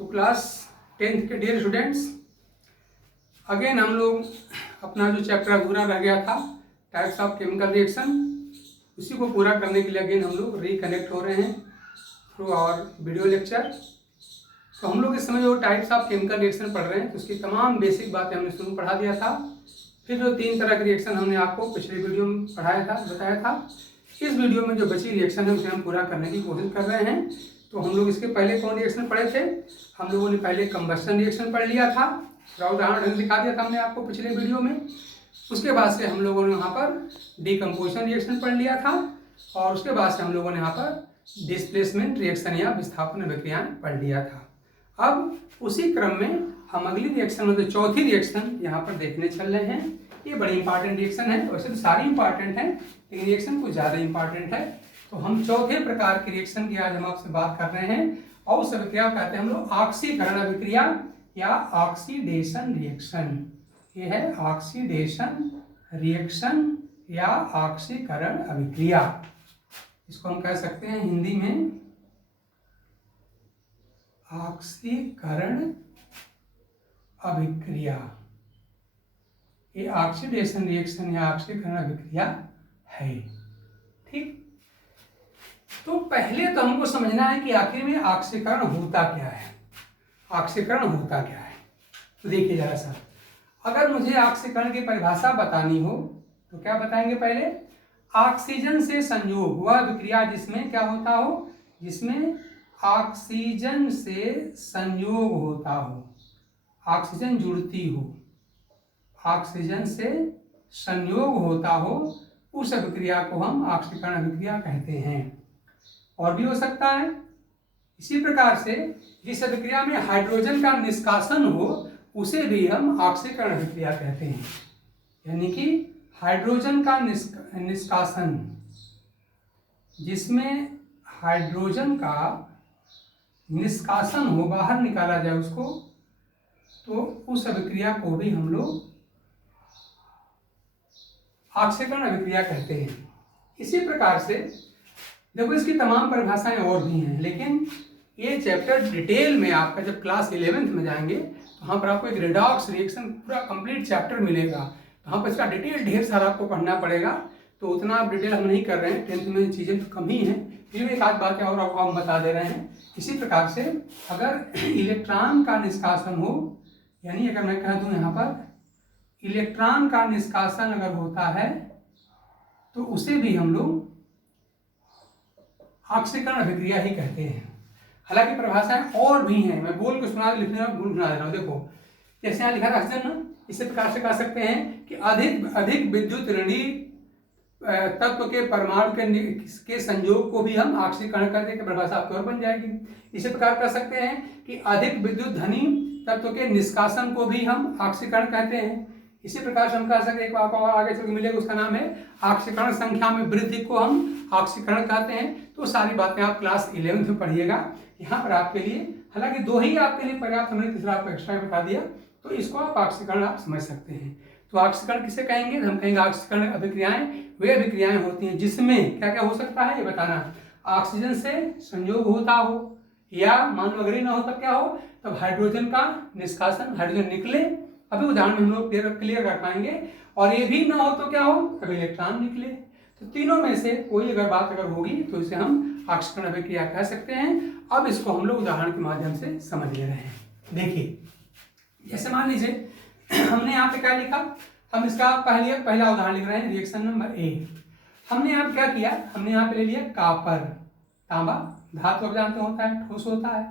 तो class 10th के dear students, again हम लोग अपना जो चैप्टर अधूरा रह गया था टाइप्स ऑफ केमिकल रिएक्शन, उसी को पूरा करने के लिए अगेन हम लोग रिकनेक्ट हो रहे हैं थ्रू आवर वीडियो लेक्चर। तो हम लोग इस समय जो टाइप्स ऑफ केमिकल रिएक्शन पढ़ रहे हैं तो उसकी तमाम बेसिक बातें हमने शुरू पढ़ा दिया था। फिर जो 3 तरह के रिएक्शन हमने आपको पिछले वीडियो में पढ़ाया था, बताया था, इस वीडियो में जो बची रिएक्शन है उसे हम पूरा करने की कोशिश कर रहे हैं। तो हम लोग इसके पहले कौन रिएक्शन पढ़े थे? हम लोगों ने पहले कंबस्शन रिएक्शन पढ़ लिया था, उदाहरण दिखा दिया था हमने आपको पिछले वीडियो में। उसके बाद से हम लोगों ने वहाँ पर डिकम्पोजिशन रिएक्शन पढ़ लिया था और उसके बाद से हम लोगों ने यहाँ पर डिस्प्लेसमेंट रिएक्शन या विस्थापन अभिक्रियाएं पढ़ लिया था। अब उसी क्रम में हम अगली रिएक्शन मतलब चौथी रिएक्शन यहाँ पर देखने चल रहे हैं। ये बड़ी इंपॉर्टेंट रिएक्शन है, वैसे तो सारी इंपॉर्टेंट है लेकिन रिएक्शन कुछ ज़्यादा इंपॉर्टेंट है। तो हम चौथे प्रकार के रिएक्शन की आज हम आपसे बात कर रहे हैं और उस अभिक्रिया को कहते हैं हम लोग ऑक्सीकरण अभिक्रिया या ऑक्सीडेशन रिएक्शन। ये है ऑक्सीडेशन रिएक्शन या ऑक्सीकरण अभिक्रिया। इसको हम कह सकते हैं हिंदी में ऑक्सीकरण अभिक्रिया। ये ऑक्सीडेशन रिएक्शन या ऑक्सीकरण अभिक्रिया है। ठीक, तो पहले तो हमको समझना है कि आखिर में ऑक्सीकरण होता क्या है। ऑक्सीकरण होता क्या है तो देखिए जरा सा, अगर मुझे ऑक्सीकरण की परिभाषा बतानी हो तो क्या बताएंगे? पहले ऑक्सीजन से संयोग, वह अभिक्रिया जिसमें क्या होता हो, जिसमें ऑक्सीजन से संयोग होता हो, ऑक्सीजन जुड़ती हो, ऑक्सीजन से संयोग होता हो, उस अभिक्रिया को हम ऑक्सीकरण अभिक्रिया कहते हैं। और भी हो सकता है इसी प्रकार से जिस अभिक्रिया में हाइड्रोजन का निष्कासन हो उसे भी हम ऑक्सीकरण अभिक्रिया कहते हैं। यानी कि हाइड्रोजन का निष्कासन, जिसमें हाइड्रोजन का निष्कासन हो, बाहर निकाला जाए उसको, तो उस अभिक्रिया को भी हम लोग ऑक्सीकरण अभिक्रिया कहते हैं। इसी प्रकार से देखो इसकी तमाम परिभाषाएं और भी हैं, लेकिन ये चैप्टर डिटेल में आपका जब क्लास 11th में जाएंगे तो वहाँ पर आपको एक रेडॉक्स रिएक्शन पूरा कंप्लीट चैप्टर मिलेगा। तो वहाँ पर इसका डिटेल ढेर सारा आपको पढ़ना पड़ेगा, तो उतना आप डिटेल हम नहीं कर रहे हैं, 10th में चीज़ें तो कम ही हैं, फिर एक आध बातें और आपको हम बता दे रहे हैं। इसी प्रकार से अगर इलेक्ट्रॉन का निष्कासन हो, यानी अगर मैं कह दूँ यहाँ पर इलेक्ट्रॉन का निष्कासन अगर होता है तो उसे भी हम लोग ऑक्सीकरण अभिक्रिया ही कहते हैं। हालांकि परिभाषाएं और भी हैं, मैं बोल के सुना लिखने में भूल सुना दे रहा हूँ। देखो जैसे यहाँ लिखा था ऑक्सीजन ना, इसी प्रकार से कह सकते हैं कि अधिक विद्युत ऋणात्मक तत्व के परमाणु के संयोग को भी हम ऑक्सीकरण करने की परिभाषा आपकी और बन जाएगी। इसी प्रकार कर सकते हैं कि अधिक विद्युत धनी तत्व के निष्कासन को भी हम ऑक्सीकरण कहते हैं। इसी प्रकार से हम कह सकते हैं, एक आपको आगे चल के मिलेगा, उसका नाम है ऑक्सीकरण संख्या में वृद्धि को हम ऑक्सीकरण कहते हैं। तो सारी बातें आप क्लास 11th में पढ़िएगा। यहाँ पर आपके लिए हालांकि 2 ही आपके लिए पर्याप्त, हमने तीसरा आपको एक्स्ट्रा बता दिया, तो इसको आप ऑक्सीकरण आप समझ सकते हैं। तो ऑक्सीकरण किसे कहेंगे? हम कहेंगे ऑक्सीकरण अभिक्रियाएं वे अभिक्रियाएं होती हैं जिसमें क्या क्या हो सकता है ये बताना। ऑक्सीजन से संयोग होता हो, या मान लो अगर ये ना हो तब क्या हो, तब हाइड्रोजन का निष्कासन, हाइड्रोजन निकले, अभी उदाहरण में हम लोग क्लियर कर पाएंगे। और ये भी ना हो तो क्या हो, अभी इलेक्ट्रॉन निकले। तो तीनों में से कोई अगर बात अगर होगी तो इसे हम ऑक्सीकरण अभिक्रिया कह सकते हैं। अब इसको हम लोग उदाहरण के माध्यम से समझ ले रहे हैं। देखिए जैसे मान लीजिए हमने यहाँ पे क्या लिखा, हम इसका पहला उदाहरण लिख रहे हैं, रिएक्शन नंबर ए। हमने यहाँ क्या किया, हमने यहाँ पे ले लिया कापर, तांबा धातु आप जानते होता है, ठोस होता है,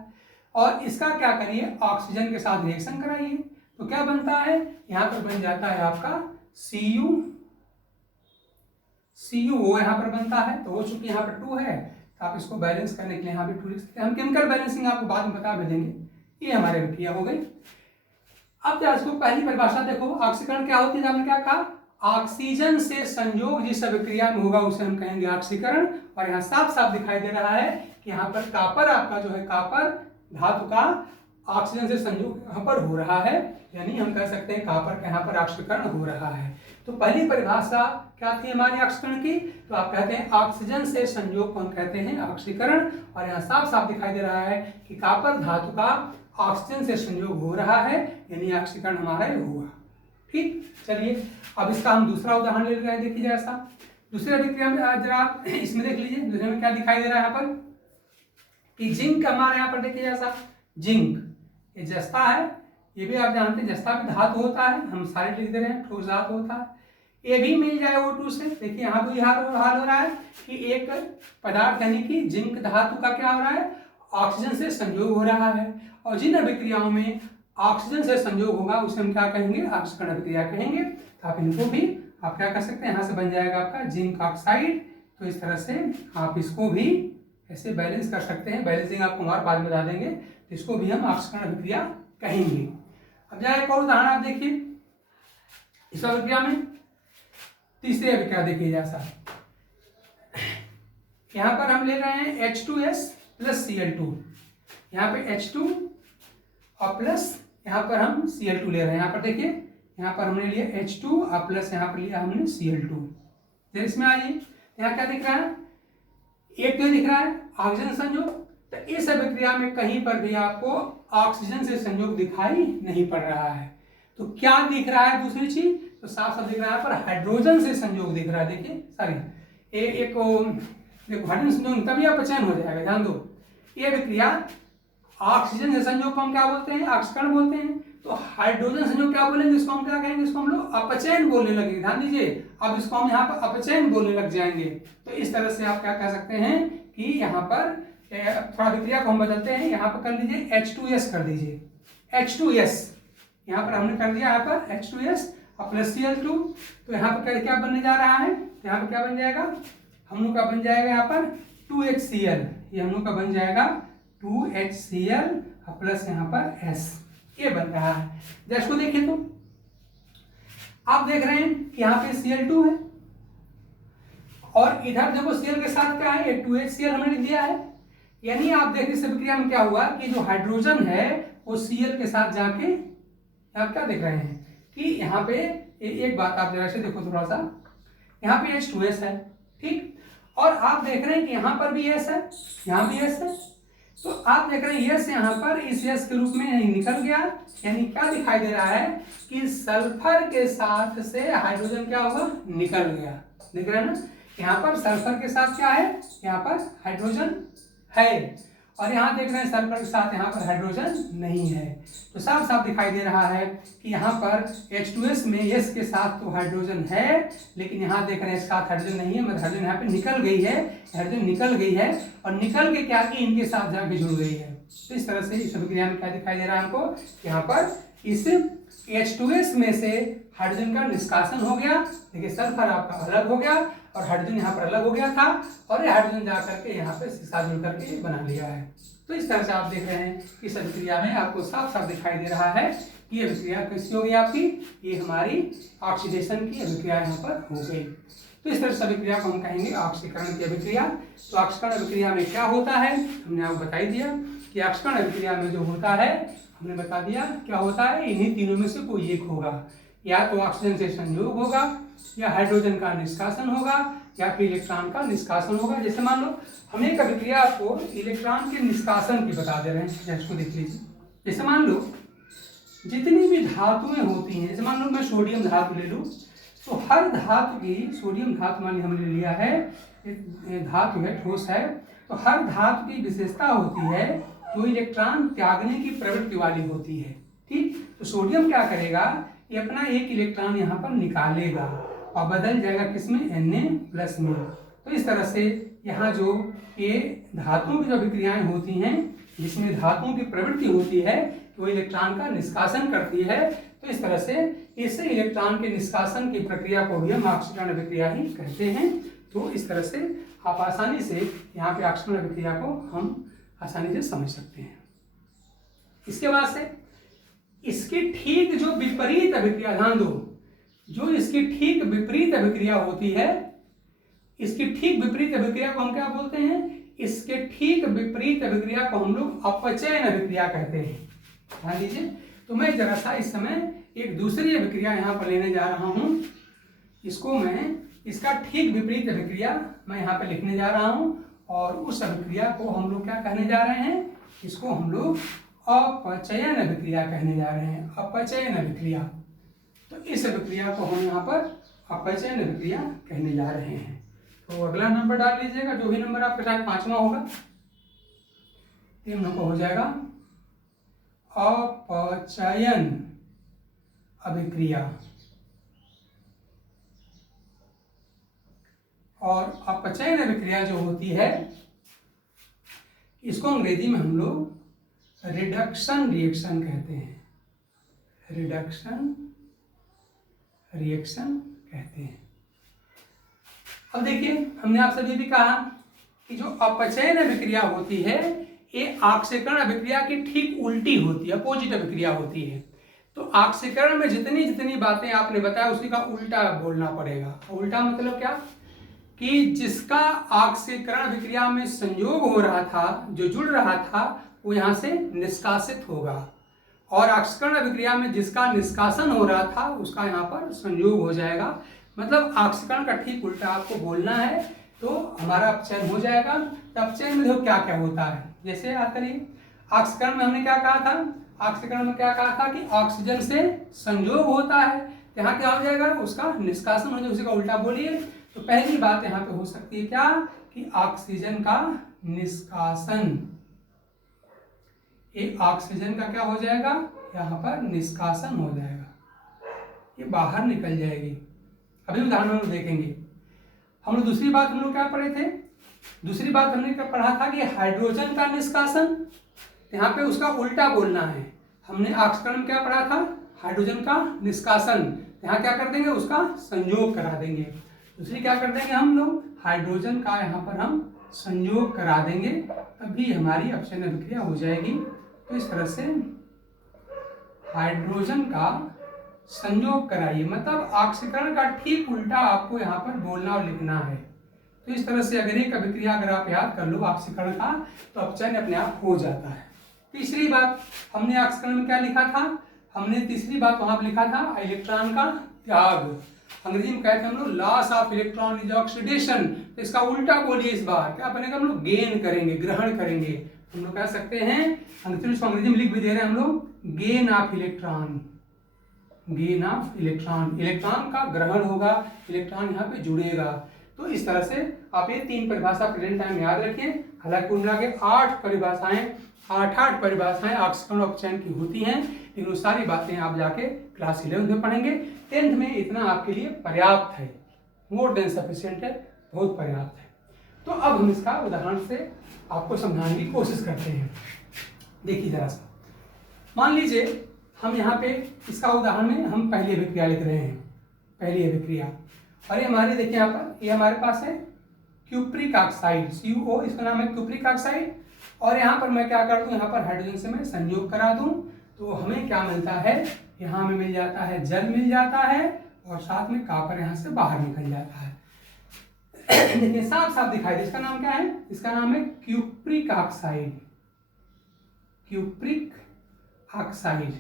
और इसका क्या करिए ऑक्सीजन के साथ रिएक्शन कराइए तो क्या बनता है, यहाँ पर बन जाता है आपका CuO यहाँ पर बनता है। तो वो चूंकि यहाँ पर 2 है तो आप इसको बैलेंस करने के लिए यहाँ पे 2 लिख सकते हैं। हम केमिकल बैलेंसिंग आपको बाद में बता भी देंगे। ये हमारे अभिक्रिया हो गई। अब जरा इसको पहली परिभाषा देखो, ऑक्सीकरण क्या होती है? हमने क्या कहा, ऑक्सीजन से संयोग जिस अभिक्रिया में होगा उसे हम कहेंगे ऑक्सीकरण। और यहाँ साफ साफ दिखाई दे रहा है कि यहाँ पर कापर आपका जो है, कापर धातु का ऑक्सीजन से संयोग यहाँ पर हो रहा है, यानी हम कह सकते हैं कापर का यहाँ पर ऑक्सीकरण हो रहा है। तो पहली परिभाषा क्या थी हमारी ऑक्सीकरण की, तो आप कहते हैं ऑक्सीजन से संयोग को हम कहते हैं ऑक्सीकरण। और यहाँ साफ साफ दिखाई दे रहा है कि कापर धातु का ऑक्सीजन से संयोग हो रहा है, यानी ऑक्सीकरण हमारा ये हुआ। ठीक, चलिए अब इसका हम दूसरा उदाहरण ले रहे हैं। देखिए जैसा दूसरे अभिक्रिया में जरा आप इसमें देख लीजिए, दूसरे में क्या दिखाई दे रहा है यहाँ पर कि जिंक हमारे यहाँ पर देखिए जैसा जिंक ये जस्ता है, ये भी आप जानते हैं जस्ता भी धातु होता है, हम सारे लिख दे रहे हैं, ठोस धातु होता है। ये भी मिल जाए O2 से। देखिए यहाँ भी हाल हो रहा है कि एक पदार्थ यानी कि जिंक धातु का क्या हो रहा है, ऑक्सीजन से संयोग हो रहा है, और जिन अभिक्रियाओं में ऑक्सीजन से संयोग होगा उसे हम क्या कहेंगे, ऑक्सीकरण अभिक्रिया कहेंगे। तो आप इनको भी आप क्या कर सकते हैं, यहाँ से बन जाएगा आपका जिंक ऑक्साइड। तो इस तरह से आप इसको भी ऐसे बैलेंस कर सकते हैं, बैलेंसिंग आपको हमारे बाद में बता देंगे। तो इसको भी हम ऑक्सीकरण अभिक्रिया कहेंगे। अब जरा एक और उदाहरण आप देखिए इस अभिक्रिया में, तीसरी अभिक्रिया देखिए जैसा यहाँ पर हम ले रहे हैं H2S प्लस Cl2, यहाँ पे H2 और प्लस यहाँ पर हम Cl2 ले रहे हैं। यहाँ पर देखिए यहाँ पर हमने लिया H2 और प्लस यहाँ पर लिया हमने Cl2। फिर इसमें आइए, यहाँ क्या दिख रहा है, एक तो दिख रहा है ऑक्सीजन संयोग। तो इस अभिक्रिया में कहीं पर भी आपको ऑक्सीजन से संयोग दिखाई नहीं पड़ रहा है। तो क्या दिख रहा है दूसरी चीज, तो साफ साफ दिख रहा है पर हाइड्रोजन से संयोग दिख रहा है। देखिए सॉरी एक देखो हाइड्रोजन संयोग तभी अपचयन हो जाएगा, ध्यान दो। ये अभिक्रिया ऑक्सीजन से संयोग को हम क्या बोलते हैं, ऑक्सीकरण बोलते हैं। तो हाइड्रोजन संयोग क्या बोलेंगे, इसको हम क्या कहेंगे, इसको हम लोग अपचयन बोलने लगेंगे। ध्यान दीजिए, अब इसको हम यहाँ पर अपचयन बोलने लग जाएंगे। तो इस तरह से आप क्या कह सकते हैं कि यहाँ पर थोड़ा अभिक्रिया को हम बदलते हैं, यहाँ पर कर लीजिए H2S कर दीजिए, H2S यहाँ पर हमने कर दिया, यहाँ पर H2S और प्लस Cl2। तो यहाँ पर क्या बनने जा रहा है, यहाँ पर क्या बन जाएगा, हम लोग का बन जाएगा यहाँ पर 2HCl, ये हम लोग का बन जाएगा 2HCl और प्लस यहाँ पर S, ये बन रहा है। जैसे इसको देखिए तो आप देख रहे हैं कि यहाँ पे Cl2 है और इधर देखो Cl के साथ क्या है, ये 2HCl हमने लिख दिया है। यानी आप देखिए इस अभिक्रिया में क्या हुआ कि जो हाइड्रोजन है वो Cl के साथ जाके, आप क्या देख रहे हैं कि यहाँ पे एक बात आप जरा से देखो थोड़ा सा, यहाँ पे H2S है, ठीक, और आप देख रहे हैं कि यहाँ पर भी S है, यहाँ भी S है। तो आप देख रहे हैं S यहाँ पर इस S के रूप में निकल गया, यानी क्या दिखाई दे रहा है कि सल्फर के साथ से हाइड्रोजन क्या होगा, निकल गया। देख रहे हैं ना, यहाँ पर सल्फर के साथ क्या है, यहाँ पर हाइड्रोजन है, और यहाँ देख रहे हैं सल्फर के साथ यहाँ पर हाइड्रोजन नहीं है। तो साफ साफ दिखाई दे रहा है कि यहाँ पर H2S में S के साथ तो हाइड्रोजन है, लेकिन यहाँ देख रहे हैं इसके साथ हाइड्रोजन नहीं है, मतलब हाइड्रोजन यहाँ पे निकल गई है, हाइड्रोजन निकल गई है और निकल के क्या की इनके साथ जाके जुड़ गई है। तो इस तरह से इस अभिक्रिया में क्या दिखाई दे रहा है हमको, यहाँ पर इस H2S में से हाइड्रोजन का निष्कासन हो गया। देखिए सल्फर आपका अलग हो गया और हाइड्रोजन यहाँ पर अलग हो गया था, और ये हाइड्रोजन जा करके यहाँ पे साथ जुड़ करके बना लिया है। तो इस तरह से आप देख रहे हैं कि इस अभिक्रिया में आपको साफ साफ दिखाई दे रहा है कि ये अभिक्रिया कैसी होगी आपकी, ये हमारी ऑक्सीडेशन की अभिक्रिया यहाँ पर हो गई। तो इस तरह से अभिक्रिया को हम कहेंगे ऑक्सीकरण की अभिक्रिया। तो ऑक्सीकरण अभिक्रिया में क्या होता है, हमने आपको बता दिया कि ऑक्सीकरण अभिक्रिया में जो होता है, हमने बता दिया क्या होता है, इन्हीं तीनों में से कोई एक होगा, या तो ऑक्सीजन से संयोग होगा, या हाइड्रोजन का निष्कासन होगा, या फिर इलेक्ट्रॉन का निष्कासन होगा। जैसे मान लो हम एक अभिक्रिया आपको इलेक्ट्रॉन के निष्कासन की बता दे रहे हैं, जैसे इसको देख लीजिए। जैसे मान लो जितनी भी धातुएं होती हैं, जैसे मान लो मैं सोडियम धातु ले लूँ, तो हर धातु की, सोडियम धातु मान ली हमने लिया है, धातु है, ठोस है, तो हर धातु की विशेषता होती है जो इलेक्ट्रॉन त्यागने की प्रवृत्ति वाली होती है, ठीक। तो सोडियम क्या करेगा, ये अपना एक इलेक्ट्रॉन यहाँ पर निकालेगा और बदल जाएगा किसमें, Na+ में। तो इस तरह से यहाँ जो ये धातुओं की जो अभिक्रियाएं होती हैं, जिसमें धातुओं की प्रवृत्ति होती है वो इलेक्ट्रॉन का निष्कासन करती है। तो इस तरह से इस इलेक्ट्रॉन के निष्कासन की प्रक्रिया को भी हम ऑक्सीकरण अभिक्रिया ही कहते हैं। तो इस तरह से आप आसानी से यहाँ पे ऑक्सीकरण अभिक्रिया को हम आसानी से समझ सकते हैं। इसके बाद से इसकी ठीक जो विपरीत अभिक्रिया, ध्यान दो, जो इसकी ठीक विपरीत अभिक्रिया होती है, इसकी ठीक विपरीत अभिक्रिया को हम क्या बोलते हैं, इसके ठीक विपरीत अभिक्रिया को हम लोग अपचयन अभिक्रिया कहते हैं। ध्यान दीजिए। तो मैं जरा सा इस समय एक दूसरी अभिक्रिया यहाँ पर लेने जा रहा हूँ, इसको मैं, इसका ठीक विपरीत अभिक्रिया मैं यहाँ पे लिखने जा रहा हूँ, और उस अभिक्रिया को हम लोग क्या कहने जा रहे हैं, इसको हम लोग अपचयन अभिक्रिया कहने जा रहे हैं, अपचयन अभिक्रिया। तो इस अभिक्रिया को हम यहाँ पर अपचयन अभिक्रिया कहने जा रहे हैं। तो अगला नंबर डाल लीजिएगा, जो भी नंबर आपके साथ 5वां होगा, 3 नंबर हो जाएगा अपचयन अभिक्रिया। और अपचयन अभिक्रिया जो होती है इसको अंग्रेजी में हम लोग रिडक्शन रिएक्शन कहते हैं, रिडक्शन रिएक्शन कहते हैं। अब देखिए, हमने आप सभी भी कहा कि जो अपचयन अभिक्रिया होती है ये ऑक्सीकरण अभिक्रिया की ठीक उल्टी होती है, अपोजिट अभिक्रिया होती है। तो ऑक्सीकरण में जितनी जितनी बातें आपने बताया उसी का उल्टा बोलना पड़ेगा। उल्टा मतलब क्या कि जिसका ऑक्सीकरण अभिक्रिया में संयोग हो रहा था, जो जुड़ रहा था, वो यहाँ से निष्कासित होगा, और ऑक्सीकरण अभिक्रिया में जिसका निष्कासन हो रहा था उसका यहाँ पर संयोग हो जाएगा। मतलब ऑक्सीकरण का ठीक उल्टा आपको बोलना है, तो हमारा अपचयन हो जाएगा। तो अपचयन में देखो क्या क्या होता है, जैसे याद करिए, ऑक्सीकरण में हमने क्या कहा था, ऑक्सीकरण में क्या कहा था कि ऑक्सीजन से संयोग होता है, यहाँ क्या हो जाएगा, उसका निष्कासन हो जाएगा, उसी का उल्टा बोलिए। तो पहली बात यहाँ पे हो सकती है क्या कि ऑक्सीजन का निष्कासन, ये ऑक्सीजन का क्या हो जाएगा, यहाँ पर निष्कासन हो जाएगा, ये बाहर निकल जाएगी। अभी उदाहरण हम देखेंगे। हम लोग दूसरी बात हम लोग क्या पढ़े थे, दूसरी बात हमने क्या पढ़ा था कि हाइड्रोजन का निष्कासन, यहाँ पे उसका उल्टा बोलना है। हमने ऑक्सीकरण में क्या पढ़ा था, हाइड्रोजन का निष्कासन, यहाँ क्या कर देंगे, उसका संयोग करा देंगे। दूसरी क्या कर देंगे हम लोग, हाइड्रोजन का यहाँ पर हम संयोग करा देंगे, तभी हमारी अपचयन अभिक्रिया हो जाएगी। तो इस तरह से हाइड्रोजन का संयोग कराइए, मतलब ऑक्सीकरण का ठीक उल्टा आपको यहाँ पर बोलना और लिखना है। तो इस तरह से अगर एक अभिक्रिया अगर आप याद कर लो ऑक्सीकरण का, तो अपचयन अपने आप हो जाता है। तीसरी बात हमने ऑक्सीकरण में क्या लिखा था, हमने तीसरी बात वहां पर लिखा था इलेक्ट्रॉन का त्याग, अंग्रेजी में कहते हैं हम लोग loss of electron is oxidation. तो इसका उल्टा बोलिए, इस बार क्या बनेगा, हम लोग गेन करेंगे, ग्रहण करेंगे। हम लोग कह सकते हैं, अंग्रेजी में लिख भी दे रहे हैं हम लोग, gain of electron, gain of electron, electron का ग्रहण होगा, इलेक्ट्रॉन यहाँ पे जुड़ेगा। तो इस तरह से आप ये 3 परिभाषा प्रेजेंट टाइम याद रखिए। हालांकि कुल मिला के 8 परिभाषाएं, 8 परिभाषाएं ऑक्सीकरण अपचयन की होती हैं, लेकिन वो सारी बातें आप जाके क्लास 11 में पढ़ेंगे। 10th में इतना आपके लिए पर्याप्त है, मोर देन सफिशिएंट है, बहुत पर्याप्त है। तो अब हम इसका उदाहरण से आपको समझाने की कोशिश करते हैं। देखिए जरा सा, मान लीजिए हम यहाँ पे इसका उदाहरण में हम पहली अभिक्रिया लिख रहे हैं, पहली अभिक्रिया, और ये हमारी देखिए यहाँ पर ये हमारे पास है क्यूप्रिक ऑक्साइड, CuO, इसका नाम है क्यूप्रिक ऑक्साइड। और यहाँ पर मैं क्या कर दूँ, यहाँ पर हाइड्रोजन से मैं संयोग करा दूँ, तो हमें क्या मिलता है, यहाँ हमें मिल जाता है जल मिल जाता है, और साथ में कॉपर यहाँ से बाहर निकल जाता है। देखिए साफ साफ दिखाई दे, इसका नाम क्या है, इसका नाम है क्यूप्रिक ऑक्साइड, क्यूप्रिक ऑक्साइड।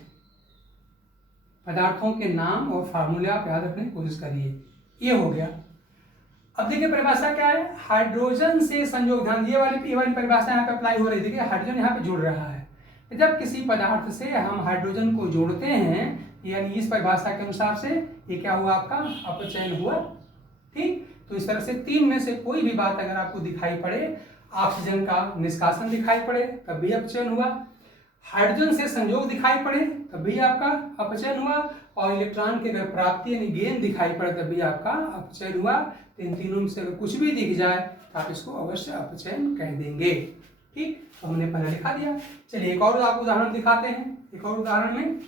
पदार्थों के नाम और फार्मूले आप याद रखने की कोशिश करिए। ये हो गया। अब देखिए परिभाषा क्या है, हाइड्रोजन से संयोग, ध्यान, ये वाली परिभाषा यहाँ पे अप्लाई हो रही है। देखिए हाइड्रोजन यहाँ पे जुड़ रहा है, जब किसी पदार्थ से हम हाइड्रोजन को जोड़ते हैं, यानी इस परिभाषा के अनुसार से ये क्या हुआ, आपका अपचयन हुआ। ठीक, तो इस तरह से 3 में से कोई भी बात अगर आपको दिखाई पड़े, ऑक्सीजन का निष्कासन दिखाई पड़े तब भी अपचयन हुआ, हाइड्रोजन से संयोग दिखाई पड़े तब भी आपका अपचयन हुआ, और इलेक्ट्रॉन की अगर प्राप्ति यानी गेन दिखाई पड़े तब भी आपका अपचयन हुआ। तो इन तीनों में से अगर कुछ भी दिख जाए तो आप इसको अवश्य अपचयन कह देंगे। ठीक, तो हमने पहले लिखा दिया। चलिए एक और आपको उदाहरण दिखाते हैं। एक और उदाहरण में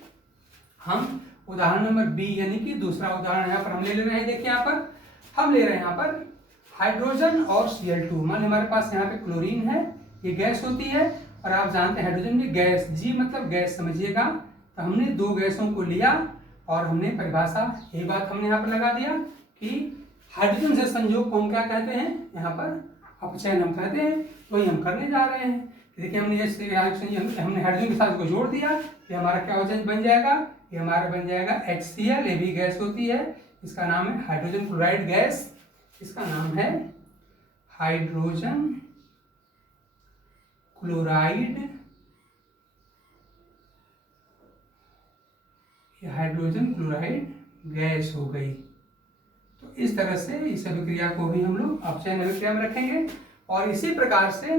हम उदाहरण नंबर B यानी कि दूसरा उदाहरण यहाँ पर हम ले रहे हैं। देखिए यहाँ पर हम ले रहे हैं यहाँ पर हाइड्रोजन और Cl2। मान हमारे पास यहाँ पे क्लोरीन है, ये गैस होती है, और आप जानते हैं हाइड्रोजन में गैस, G मतलब गैस समझिएगा। तो हमने 2 गैसों को लिया और हमने परिभाषा, ये बात हमने यहाँ पर लगा दिया कि हाइड्रोजन से संयोग को हम क्या कहते हैं, यहाँ पर अपचयन हम कहते हैं। तो वही हम करने जा रहे हैं। देखिए हमने हमने हाइड्रोजन के साथ को जोड़ दिया, ये हमारा क्या हो जाए, बन जाएगा, ये हमारा बन जाएगा HCl। ये भी गैस होती है, इसका नाम है हाइड्रोजन क्लोराइड गैस, इसका नाम है hydrogen chloride hydrogen chloride gas हो गई। तो इस तरह से इस अभिक्रिया को भी हम लोग अपचयन अभिक्रिया में रखेंगे। और इसी प्रकार से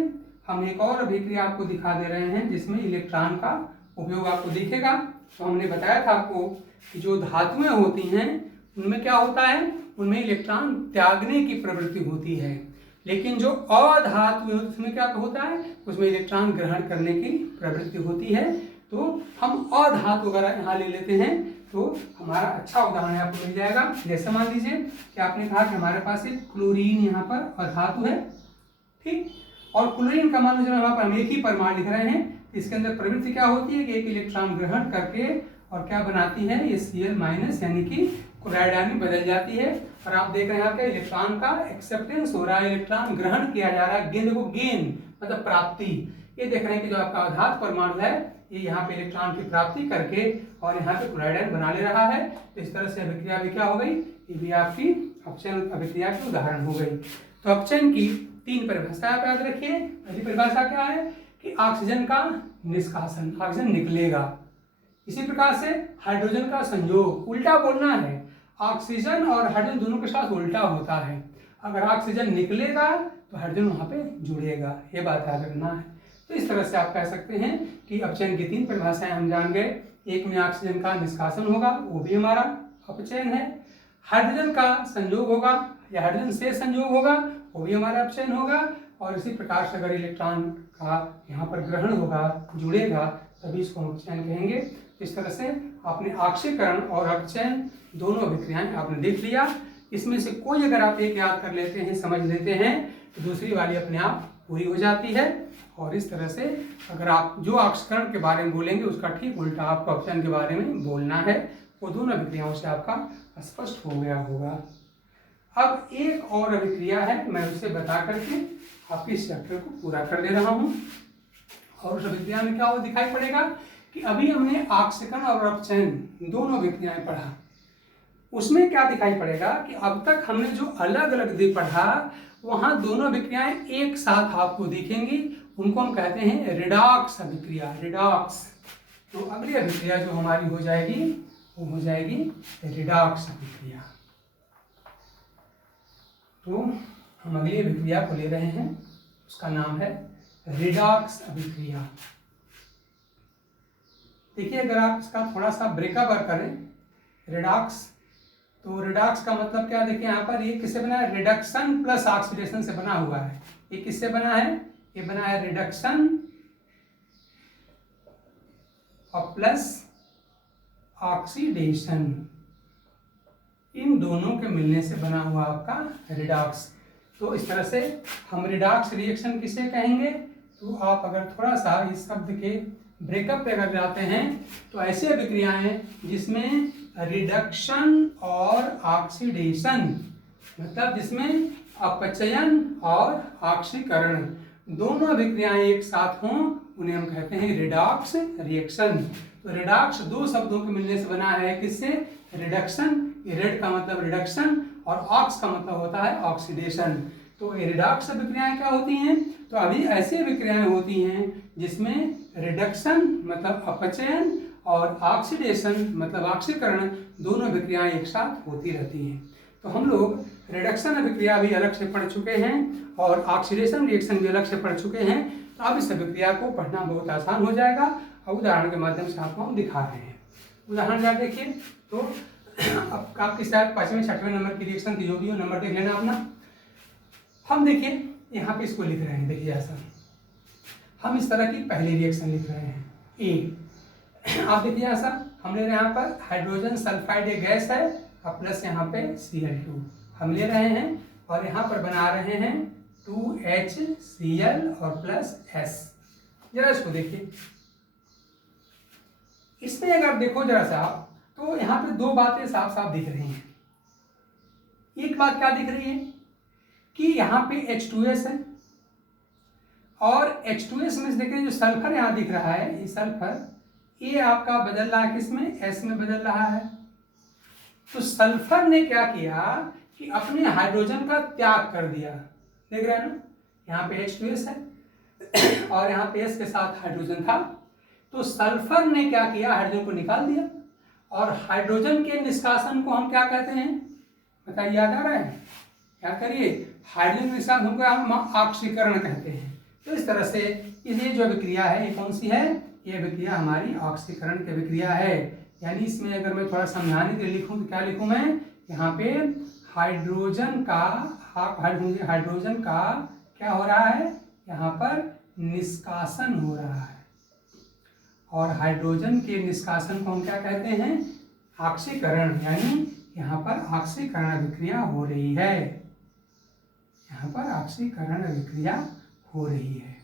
हम एक और अभिक्रिया आपको दिखा दे रहे हैं जिसमें इलेक्ट्रॉन का उपयोग आपको दिखेगा। तो हमने बताया था आपको कि जो धातुएं होती हैं उनमें क्या होता है, उनमें इलेक्ट्रॉन त्यागने की प्रवृत्ति होती है, लेकिन जो अधातु उसमें क्या होता है, उसमें इलेक्ट्रॉन ग्रहण करने की प्रवृत्ति होती है। तो हम अधातु अगर यहाँ ले लेते हैं तो हमारा अच्छा उदाहरण आपको मिल जाएगा। जैसे मान लीजिए कि आपने कहा कि हमारे पास एक क्लोरीन यहाँ पर अधातु है, ठीक, और क्लोरीन का मान लीजिए वहाँ पर हम एक ही परमाणु लिख रहे हैं। इसके अंदर प्रवृत्ति क्या होती है कि एक इलेक्ट्रॉन ग्रहण करके और क्या बनाती है, ये Cl- यानी कि क्लोराइड आयन में बदल जाती है। और आप देख रहे हैं आपके इलेक्ट्रॉन का एक्सेप्टेंस हो रहा है, इलेक्ट्रॉन ग्रहण किया जा रहा है, गेंद को गेन मतलब प्राप्ति। ये देख रहे हैं कि जो आपका आधात परमाणु है ये यहाँ पे इलेक्ट्रॉन की प्राप्ति करके और यहाँ पे क्लोराइड आयन बना ले रहा है। तो इस तरह से अभिक्रिया भी क्या हो गई, ये भी आपकी अपचयन अभिक्रिया की उदाहरण हो गई। तो अपचयन की 3 परिभाषा आप याद रखिए। पहली परिभाषा क्या है कि ऑक्सीजन का निष्कासन, ऑक्सीजन निकलेगा। इसी प्रकार से हाइड्रोजन का संयोग, उल्टा बोलना है, ऑक्सीजन और हाइड्रोजन दोनों के साथ उल्टा होता है। अगर ऑक्सीजन निकलेगा तो हाइड्रोजन वहां पे जुड़ेगा, ये बात याद रखना है। तो इस तरह से आप कह सकते हैं कि अपचयन की 3 परिभाषाएं हम जान गए। एक में ऑक्सीजन का निष्कासन होगा, वो भी हमारा अपचयन है। हाइड्रोजन का संयोग होगा या हाइड्रोजन से संयोग होगा, वो भी हमारा अपचयन होगा। और इसी प्रकार से अगर इलेक्ट्रॉन का यहाँ पर ग्रहण होगा, जुड़ेगा, तभी इसको हम अपचयन कहेंगे। इस तरह से आपने ऑक्सीकरण और अपचयन दोनों अभिक्रियाएं आपने देख लिया। इसमें से कोई अगर आप एक याद कर लेते हैं, समझ लेते हैं, तो दूसरी वाली अपने आप पूरी हो जाती है। और इस तरह से अगर आप जो ऑक्सीकरण के बारे में बोलेंगे उसका ठीक उल्टा आपको अपचयन के बारे में बोलना है। वो दोनों अभिक्रियाओं से आपका स्पष्ट हो गया होगा। अब एक और अभिक्रिया है, मैं उसे बता करके आपके इस चैप्टर को पूरा कर दे रहा हूँ। और उस अभिक्रिया में क्या हो दिखाई पड़ेगा कि अभी हमने ऑक्सीकरण और अपचयन दोनों अभिक्रियाएं पढ़ा, उसमें क्या दिखाई पड़ेगा कि अब तक हमने जो अलग अलग दे पढ़ा वहां दोनों अभिक्रियाएं एक साथ आपको दिखेंगी। उनको हम कहते हैं रिडॉक्स अभिक्रिया, रिडॉक्स। तो अगली अभिक्रिया जो हमारी हो जाएगी वो हो जाएगी रिडॉक्स अभिक्रिया। तो हम अगली अभिक्रिया को ले रहे हैं, उसका नाम है रिडॉक्स अभिक्रिया। देखिए अगर आप इसका थोड़ा सा ब्रेकअप करें रिडॉक्स, तो रिडॉक्स का मतलब क्या, देखिए यहाँ पर ये किससे बना है, रिडक्शन प्लस ऑक्सीडेशन से बना हुआ है। ये किससे बना है, ये बना है रिडक्शन और प्लस ऑक्सीडेशन, इन दोनों के मिलने से बना हुआ आपका रिडॉक्स। तो इस तरह से हम रिडॉक्स रिएक्शन किसे कहेंगे, तो आप अगर थोड़ा सा इस शब्द के ब्रेकअप पे अगर जाते हैं तो ऐसी अभिक्रियाएं जिसमें रिडक्शन और ऑक्सीडेशन, मतलब जिसमें अपचयन और ऑक्सीकरण दोनों अभिक्रियाएं एक साथ हों, उन्हें हम कहते हैं रिडॉक्स रिएक्शन। तो रिडॉक्स 2 शब्दों के मिलने से बना है, किससे, रिडक्शन, रेड का मतलब रिडक्शन और ऑक्स का मतलब होता है ऑक्सीडेशन। तो ये रिडॉक्स अभिक्रियाएं क्या होती हैं, तो अभी ऐसी अभिक्रियाएं होती हैं जिसमें रिडक्शन मतलब अपचयन और ऑक्सीडेशन मतलब ऑक्सीकरण दोनों अभिक्रियाएं एक साथ होती रहती हैं। तो हम लोग रिडक्शन अभिक्रिया भी अलग से पढ़ चुके हैं और ऑक्सीडेशन रिएक्शन भी अलग से पढ़ चुके हैं। तो अब इस अभिक्रिया को पढ़ना बहुत आसान हो जाएगा और उदाहरण के माध्यम से आपको हम दिखा रहे हैं। उदाहरण क्या देखिए, तो अब आपकी शायद 5वें 6वें नंबर की रिएक्शन की जो भी हो नंबर देख लेना अपना। हम देखिए यहाँ पे इसको लिख रहे हैं, देखिए ऐसा हम इस तरह की पहली रिएक्शन लिख रहे हैं ए। आप देखिए ऐसा हम ले रहे हैं यहाँ पर हाइड्रोजन सल्फाइड एक गैस है और प्लस यहाँ पे Cl2 हम ले रहे हैं और यहाँ पर बना रहे हैं 2HCl और प्लस S। जरा इसको देखिए, इसमें अगर देखो जरा सा तो यहाँ पे 2 बातें साफ साफ दिख रही हैं। एक बात क्या दिख रही है कि यहाँ पे H2S है और H2S में देखिए जो सल्फर यहाँ दिख रहा है, ये सल्फर ये आपका बदल रहा है किसमें, S में बदल रहा है। तो सल्फर ने क्या किया कि अपने हाइड्रोजन का त्याग कर दिया, देख रहे हैं ना, यहाँ पे H2S है और यहाँ पे S के साथ हाइड्रोजन था। तो सल्फर ने क्या किया, हाइड्रोजन को निकाल दिया और हाइड्रोजन के निष्कासन को हम क्या कहते हैं, बताइए, याद आ रहा है? याद करिए, हाइड्रोजन के निष्कासन को हम ऑक्सीकरण कहते हैं। तो इस तरह से ये जो अभिक्रिया है ये कौन सी है? ये अभिक्रिया हमारी ऑक्सीकरण की अभिक्रिया है। यानी इसमें अगर मैं थोड़ा समझाने के लिए लिखूं तो क्या लिखूं मैं? यहाँ पे हाइड्रोजन का क्या हो रहा है? यहाँ पर निष्कासन हो रहा है। और हाइड्रोजन के निष्कासन को हम क्या कहते हैं? ऑक्सीकरण। यानी यहाँ पर ऑक्सीकरण अभिक्रिया हो रही है। यहाँ पर ऑक्सीकरण अभिक्रिया हो रही है।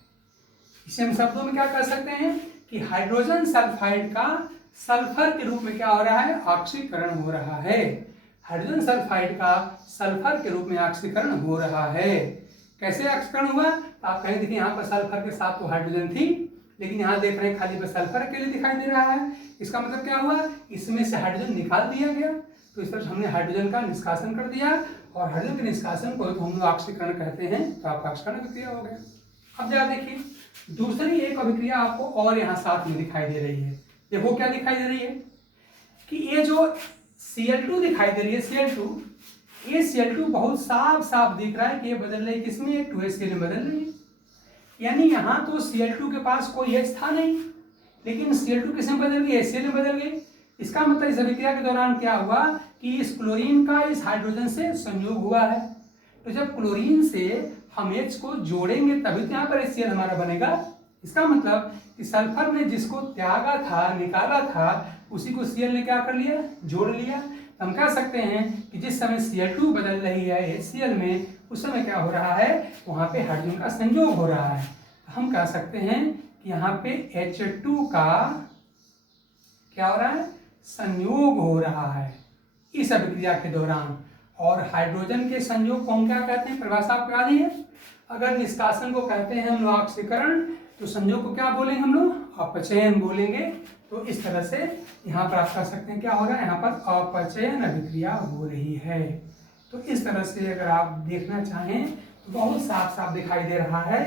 इसे हम शब्दों में क्या कह सकते हैं कि हाइड्रोजन सल्फाइड का सल्फर के रूप में क्या हो रहा है? ऑक्सीकरण हो रहा है। हाइड्रोजन सल्फाइड का सल्फर के रूप में ऑक्सीकरण हो रहा है। कैसे ऑक्सीकरण हुआ? तो आप कहें देखिए, यहाँ पर सल्फर के साथ तो हाइड्रोजन थी, लेकिन यहाँ देख रहे हैं खाली बस सल्फर अकेले दिखाई दे रहा है। इसका मतलब क्या हुआ? इसमें से हाइड्रोजन निकाल दिया गया। तो इस तरह से हमने हाइड्रोजन का निष्कासन कर दिया, और हाइड्रोजन के निष्कासन को तो हम लोग ऑक्सीकरण कहते हैं। तो आपका ऑक्सीकरण अभिक्रिया हो गया। अब जरा देखिए, दूसरी एक अभिक्रिया आपको और यहाँ साथ में दिखाई दे रही है। देखो क्या दिखाई दे रही है कि ये जो Cl2 दिखाई दे रही है, Cl2, ये Cl2 बहुत साफ साफ दिख रहा है कि ये बदल रही है किसमें? 2HCl में बदल रही है। यानी यहाँ तो Cl2 के पास कोई H था नहीं, लेकिन Cl2 किस में बदल गई? HCl में बदल गई। इसका मतलब इस अभिक्रिया के दौरान क्या हुआ कि इस क्लोरीन का इस हाइड्रोजन से संयोग हुआ है। तो जब क्लोरीन से हम H को जोड़ेंगे तभी तो यहाँ पर HCl हमारा बनेगा। इसका मतलब कि सल्फर ने जिसको त्यागा था, निकाला था, उसी को Cl ने क्या कर लिया? जोड़ लिया। हम कह सकते हैं कि जिस समय Cl2 बदल रही है HCl में, उस समय क्या हो रहा है? वहाँ पे हाइड्रोजन का संयोग हो रहा है। हम कह सकते हैं कि यहाँ पे H2 का क्या हो रहा है? संयोग हो रहा है इस अभिक्रिया के दौरान। और हाइड्रोजन के संयोग को हम क्या कहते हैं? परिभाषा आपको याद ही है। अगर निष्कासन को कहते हैं हम लोग ऑक्सीकरण, तो संयोग को क्या बोलेंगे हम लोग? अपचयन बोलेंगे। तो इस तरह से यहाँ पर आप कह सकते हैं क्या हो रहा है? यहाँ पर अपचयन अभिक्रिया हो रही है। तो इस तरह से अगर आप देखना चाहें तो बहुत साफ साफ दिखाई दे रहा है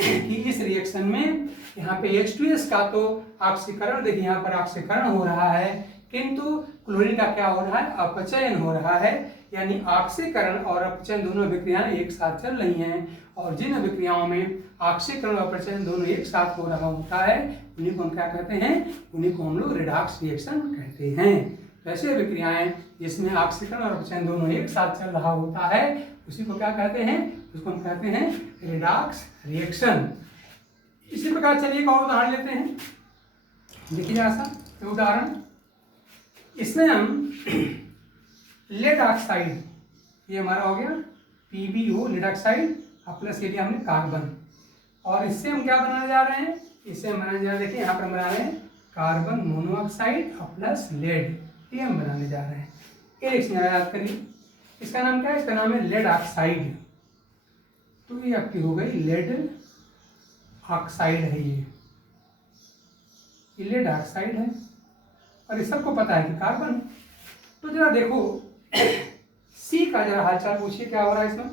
कि इस रिएक्शन में यहाँ पे H2S का तो ऑक्सीकरण, देखिए यहाँ पर ऑक्सीकरण हो रहा है, किंतु क्लोरीन का क्या हो रहा है? अपचयन हो रहा है। यानी ऑक्सीकरण और अपचयन दोनों अभिक्रियाएं एक साथ चल रही हैं। और जिन अभिक्रियाओं में ऑक्सीकरण और अपचयन दोनों एक साथ हो रहा होता है, उन्हीं को हम क्या कहते हैं? उन्हीं को हम लोग रिडॉक्स रिएक्शन कहते हैं। वैसे अभिक्रियाएं जिसमें ऑक्सीकरण और अपचयन दोनों एक साथ चल रहा होता है, उसी को क्या कहते हैं? उसको हम कहते हैं रिडॉक्स रिएक्शन। इसी प्रकार चलिए एक और उदाहरण लेते हैं। देखिए ऐसा उदाहरण, इसमें हम लेड ऑक्साइड, ये हमारा हो गया PbO लेड ऑक्साइड, प्लस ये लिया हमने कार्बन, और इससे हम क्या बनाने जा रहे हैं? इससे हम बनाने जा रहे हैं, देखिए यहाँ पर हम बना रहे हैं कार्बन मोनोऑक्साइड प्लस लेड, ये हम बनाने जा रहे हैं। ये रिएक्शन याद करिए, इसका नाम क्या है? इसका नाम है लेड ऑक्साइड। तो ये आपकी हो गई लेड ऑक्साइड है, ये लेड ऑक्साइड है, और ये सबको पता है कि कार्बन। तो जरा देखो C का जरा हालचाल पूछिए क्या हो रहा है इसमें।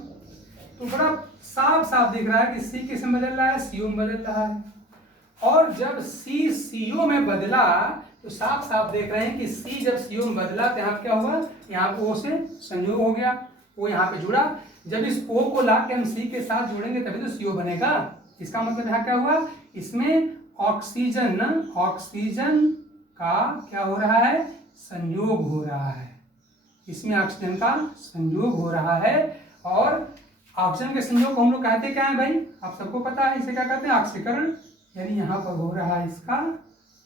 तो बड़ा साफ साफ दिख रहा है कि C किस में बदल रहा है? CO में बदल रहा है। और जब C CO में बदला तो साफ साफ देख रहे हैं कि C जब CO में बदला तो यहाँ क्या हुआ? यहाँ पे O से संयोग हो गया, O यहाँ पे जुड़ा। जब इस O को ला के हम C के साथ जोड़ेंगे तभी तो CO बनेगा। इसका मतलब यहाँ क्या हुआ? इसमें ऑक्सीजन का क्या हो रहा है? संयोग हो रहा है। इसमें ऑक्सीजन का संयोग हो रहा है, और ऑक्सीजन के संयोग को हम लोग कहते क्या है भाई? आप सबको पता है, इसे क्या कहते हैं? ऑक्सीकरण। यानी यहाँ पर हो रहा है इसका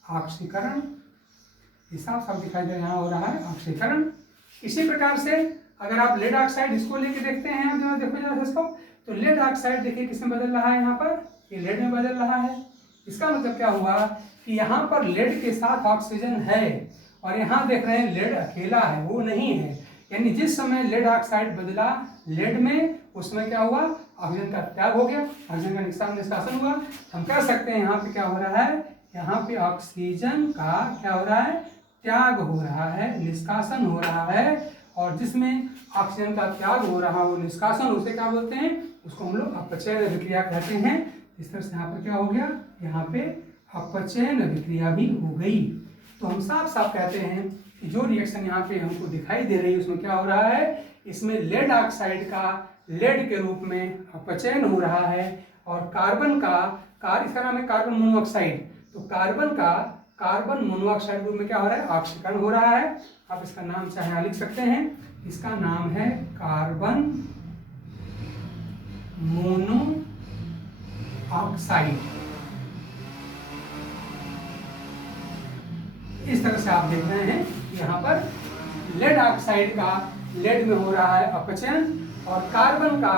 ऑक्सीकरण, साफ साफ दिखाई दे रहा है, यहाँ हो रहा है ऑक्सीकरण। इसी प्रकार से अगर आप लेड ऑक्साइड इसको लेके देखते हैं, आप जरा देखो जरा इसको, तो लेड ऑक्साइड देखिए किसमें बदल रहा है? यहाँ पर ये लेड में बदल रहा है। इसका मतलब क्या हुआ कि यहाँ पर लेड के साथ ऑक्सीजन है, और यहाँ देख रहे हैं लेड अकेला है, वो नहीं है। यानी जिस समय लेड ऑक्साइड बदला लेड में, उसमें क्या हुआ? ऑक्सीजन का त्याग हो गया, ऑक्सीजन का निष्कासन हुआ। हम कह सकते हैं यहाँ पे क्या हो रहा है? यहाँ पे ऑक्सीजन का क्या हो रहा है? त्याग हो रहा है, निष्कासन हो रहा है। और जिसमें ऑक्सीजन का त्याग हो रहा हो, निष्कासन, उसे क्या बोलते हैं? उसको हम लोग अपचयन अभिक्रिया कहते हैं। इस तरह से यहाँ पर क्या हो गया? यहाँ पे अपचयन अभिक्रिया भी हो गई। तो हम साफ साफ कहते हैं जो रिएक्शन यहाँ पे हमको दिखाई दे रही है उसमें क्या हो रहा है, इसमें लेड ऑक्साइड का लेड के रूप में अपचयन हो रहा है और कार्बन का इसका नाम है कार्बन मोनोऑक्साइड, तो कार्बन का कार्बन मोनोऑक्साइड रूप में क्या हो रहा है, ऑक्सीकरण हो रहा है। आप इसका नाम चाहे यहाँ लिख सकते हैं, इसका नाम है कार्बन मोनोऑक्साइड। इस तरह से आप देख रहे हैं यहाँ पर लेड ऑक्साइड का लेड में हो रहा है अपचयन और कार्बन का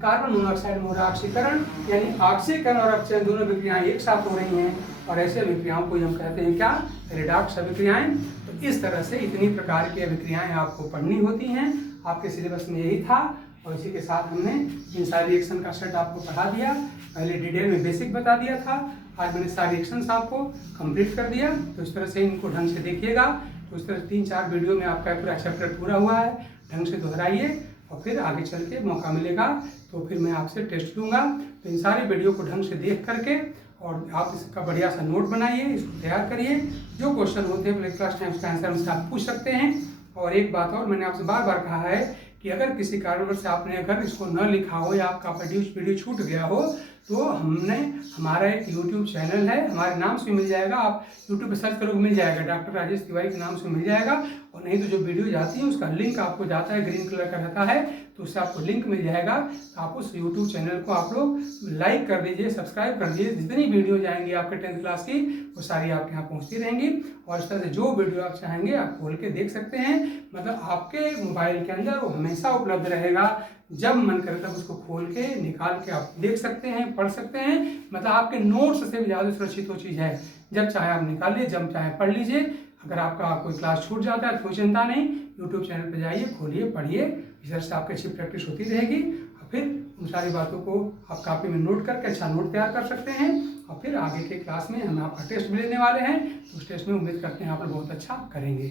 कार्बन मोनोऑक्साइड में हो रहा है ऑक्सीकरण, यानी ऑक्सीकरण और अपचयन दोनों विक्रियाएं एक साथ हो रही हैं और ऐसे विक्रियाओं को हम कहते हैं क्या, रेडॉक्स अभिक्रियाएं। तो इस तरह से इतनी प्रकार की अभिक्रियाएं आपको पढ़नी होती हैं, आपके सिलेबस में यही था और इसी के साथ हमने इन सारे रिएक्शन का सेट आपको पढ़ा दिया। पहले डिटेल में बेसिक बता दिया था, आज मैंने सारे रिएक्शंस आपको कंप्लीट कर दिया। तो इस तरह से इनको ढंग से देखिएगा, तो इस तरह 3-4 वीडियो में आपका पूरा चैप्टर पूरा हुआ है, ढंग से दोहराइए और फिर आगे चल के मौका मिलेगा तो फिर मैं आपसे टेस्ट लूँगा। तो इन सारे वीडियो को ढंग से देख करके और आप इसका बढ़िया सा नोट बनाइए, इसको तैयार करिए। जो क्वेश्चन होते हैं क्लास टाइम का आंसर हमसे आप पूछ सकते हैं। और एक बात और मैंने आपसे बार बार कहा है कि अगर किसी कारणवश से आपने अगर इसको न लिखा हो या आपका वीडियो छूट गया हो तो हमारा एक YouTube चैनल है, हमारे नाम से मिल जाएगा, आप YouTube पे सर्च करोगे मिल जाएगा, डॉक्टर राजेश तिवारी के नाम से मिल जाएगा। और नहीं तो जो वीडियो जाती है उसका लिंक आपको जाता है, ग्रीन कलर का रहता है, तो उससे आपको लिंक मिल जाएगा। तो आप उस YouTube चैनल को आप लोग लाइक कर दीजिए, सब्सक्राइब कर दीजिए, जितनी वीडियो जाएंगी आपके 10th क्लास की वो सारी आपके यहाँ पहुँचती रहेंगी। और इस तरह से जो वीडियो आप चाहेंगे आप खोल के देख सकते हैं, मतलब आपके मोबाइल के अंदर वो हमेशा उपलब्ध रहेगा, जब मन करे तब उसको खोल के निकाल के आप देख सकते हैं, पढ़ सकते हैं। मतलब आपके नोट्स से भी ज़्यादा सुरक्षित वो चीज़ है, जब चाहे आप निकाल लीजिए, जब चाहे पढ़ लीजिए। अगर आपका कोई क्लास छूट जाता है तो कोई चिंता नहीं, यूट्यूब चैनल पर जाइए, खोलिए, पढ़िए, इस तरह से आपकी अच्छी प्रैक्टिस होती रहेगी। और फिर उन सारी बातों को आप कॉपी में नोट करके अच्छा नोट तैयार कर सकते हैं। और फिर आगे के क्लास में हम आपका टेस्ट भी लेने वाले हैं, तो उस टेस्ट में उम्मीद करते हैं आप लोग बहुत अच्छा करेंगे।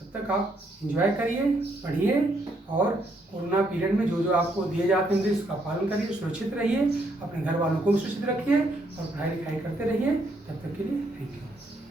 तब तक आप एंजॉय करिए, पढ़िए और कोरोना पीरियड में जो जो आपको दिए जाते हैं उसका पालन करिए, सुरक्षित रहिए, अपने घर वालों को भी सुरक्षित रखिए और पढ़ाई लिखाई करते रहिए। तब तक के लिए थैंक यू।